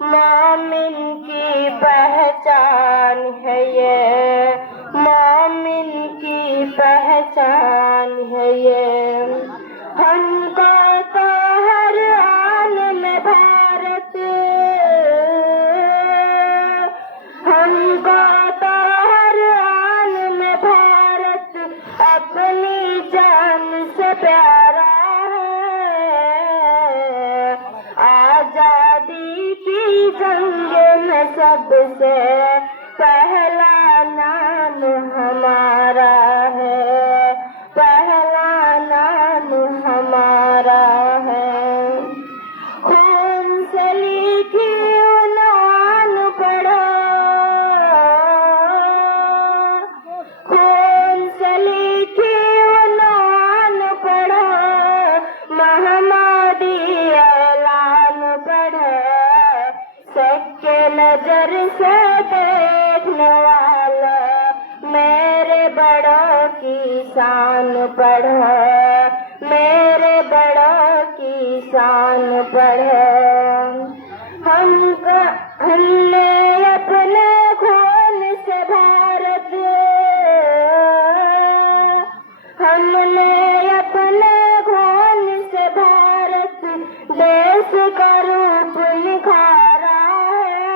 मोमिन की पहचान है ये, मोमिन की पहचान है ये। हमको तो हर आन में भारत, हमको तो हर आन में भारत अपनी जान से प्यारा है। आजादी की जंग में सबसे पहला नाम हमारा है, पहला नाम हमारा है। खून से लिखी उन्वान पढ़ो, खून से लिखी उन्वान पढ़ो, महमदी ऐलान पढ़ो। सच्चे नजर से देखने वाला मेरे बड़ों की शान पढ़ो, मेरे बड़ों की शान पढ़ो। हमने अपने खून से भारत, हमने अपने खून से भारत देश का रूप निखारा है।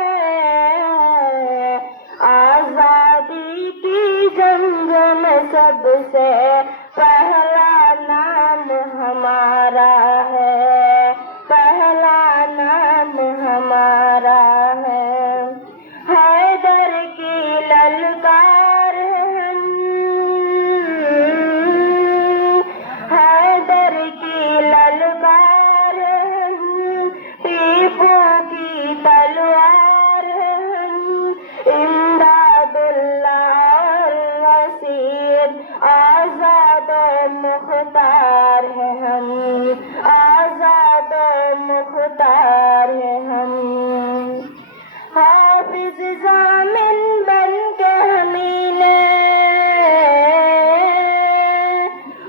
आजादी की जंग में सबसे पहला नाम हमारा है, पहला नाम हमारा है। हैदर की ललकार हम, हैदर की ललकार हम, टीपू की तलवार हम, इमदादुल्लाह और वसीर आजाद मुख्तार है हम, आजाद मुख्तार है हम। हाफिज जामिन बन के हमीने,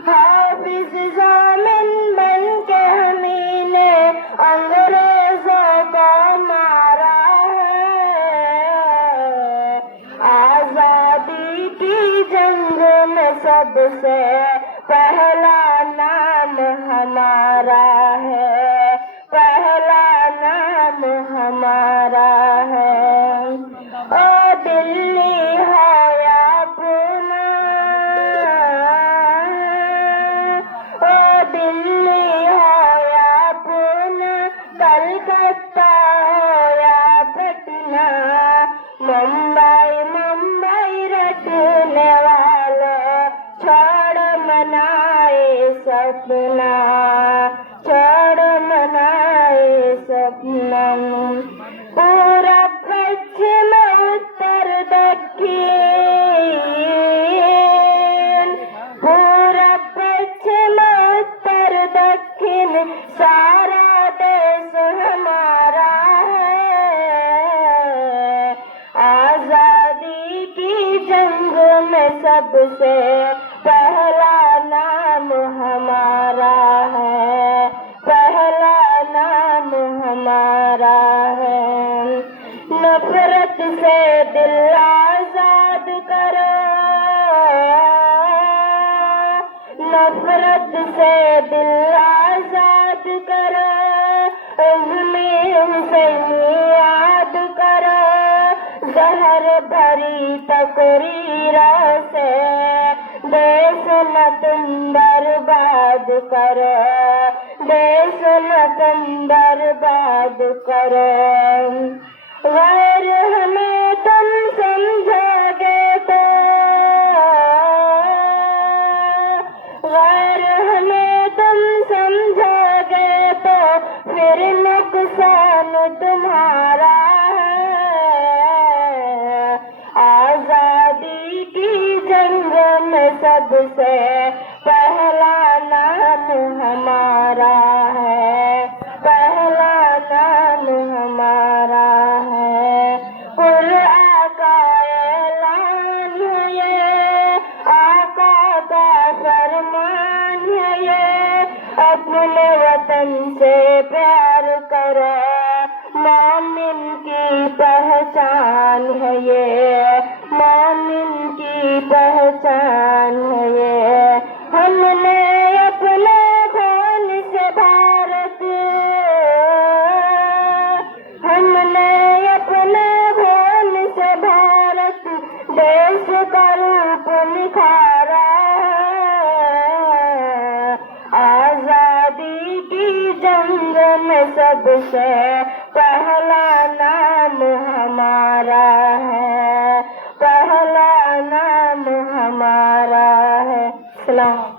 हाफिज जामिन बन के हमीने अंग्रेजों को मारा है। आजादी की जंग में सबसे पहला नाम हमारा है, पहला नाम हमारा है। ओ दिल्ली हो या पूना, ओ दिल्ली हो या पूना, कलकत्ता हो या पटना, मुंबई मुंबई रटने वाले छोड़ मनाए सपना, छोड़ मनाए सपना। पूरा पश्चिम उत्तर दक्षिण, पूरा पश्चिम उत्तर दक्षिण सारा देश हमारा है। आजादी की जंग में सबसे पहला नाम हमारा है, पहला नाम हमारा है। नफरत से दिल आजाद करो, नफरत से दिल आजाद करो, हुसैनी याद करो। जहर भरी तकरीरों से देश न तुम बर्बाद करो, देश न तुम बर्बाद करो। गैर हमें तुम समझोगे तो, गैर हमें तुम समझोगे तो फिर नुकसान तुम्हारा है। आजादी की जंग में सबसे पहला नाम हमारा है, पहला नाम हमारा है। कुरान का ऐलान है ये, आका का फरमान है ये। अपने वतन से प्यार करो, मोमिन मोमिन की पहचान है ये, मोमिन की पहचान है ये। हमने अपने खून से भारत, हमने अपने खून से भारत देश का रूप निखारा है। आजादी की जंग में सबसे पहला नाम हमारा है, पहला नाम हमारा है। सलाम।